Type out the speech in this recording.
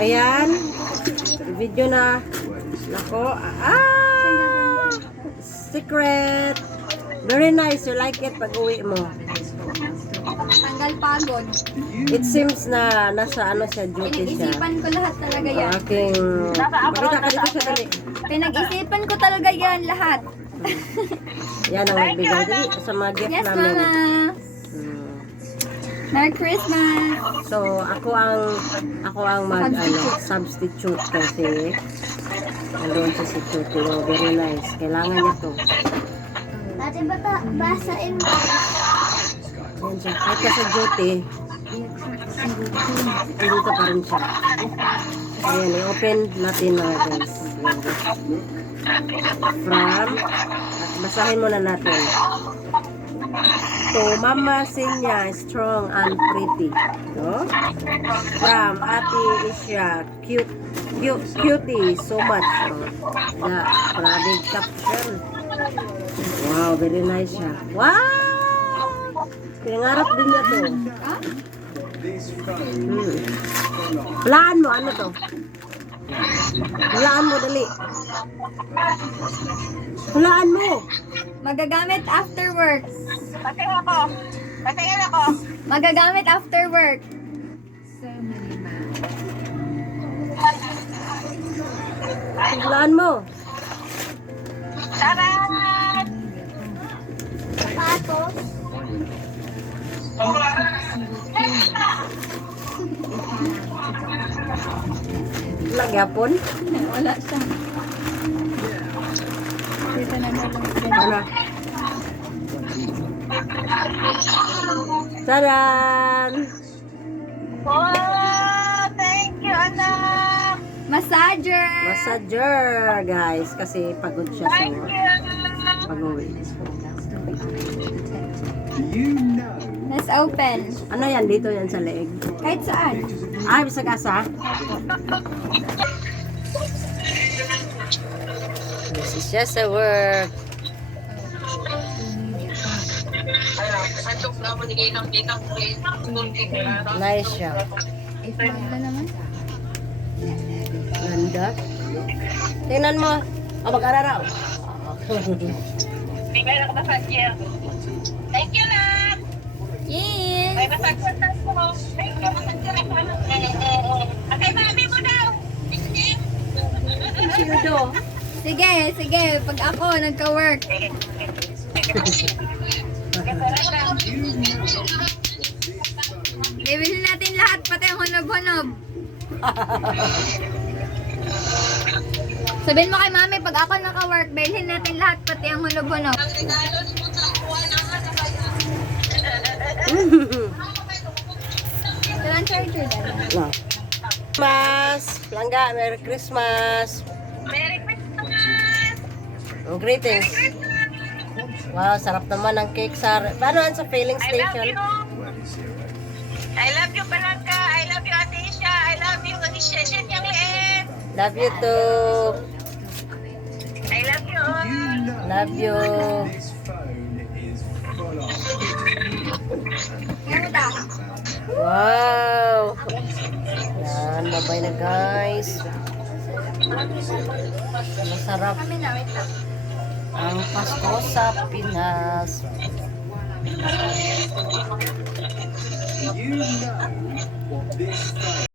ayan. Video na. Nako. Secret. Very nice. You like it pag uwi mo. Tanggal pagod. It seems na nasa ano siya, duty siya. Pinag-isipan ko lahat talaga yan. Aking... Pakita ka dito siya dali. Pinag-isipan ko talaga yan lahat. Yan ang nagbigay dali sa mga gift Yes, namin. Mama. Merry Christmas. So, ako ang substitute kasi nandoon siya si Chuti. Oh, very nice. Kailangan niya to. Dati bata, basain mo. Yan siya. Kahit ka sa duty, dito pa rin siya. Ayan, i-open natin mga guys. From, basahin muna natin. To Mama Sinya, strong and pretty. No? From Ate Isha, cutie, so much. Yeah, grabe caption. Wow, very nice siya. Wow! Pinangarap din niya to. Hulaan mo, ano to? Hulaan mo, dali. Hulaan mo. Magagamit after work. Patingin ako. Patingin ako. Magagamit after work. Hulaan mo. Taran! Sapatos. Lagyapon. Wala siya. Dito na lang. Ano? Taran! Oh, thank you, anak. Massager. Massager, guys. Kasi pagod siya sa Thank you. pag-uwi. Let's open. Ano yan? Dito yan sa leeg. Kahit saan. Ay, bisag-asa. This is just a work. Nice siya. Ito naman. Ganda. Tingnan mo. Mag-araraw. Bigay lang ka sa year. Thank you, anak. Yes. May masagpuntas ko. Thank you, masagpuntas ko. Okay, mami mo daw. Sino? Sige, sige. Pag ako nagka-work. Bibili natin lahat, pati ang hunob-hunob. Sabihin mo kay mami, pag ako naka-work, bilhin natin lahat, pati ang hunob-hunob. Ito ang charger dala. No. Christmas! Langga, Merry Christmas! Merry Christmas! Oh, greetings! Wow, sarap naman ang cake sa... Paano yan sa filling I love station? you. I love you, Palangka. I love you, Ate Isha. I love you, Isha. Yang liit. Love you too! I love you. Love you! Wow! Yan, babay na guys. Masarap Kami na, wait lang. ang Pasko sa Pinas.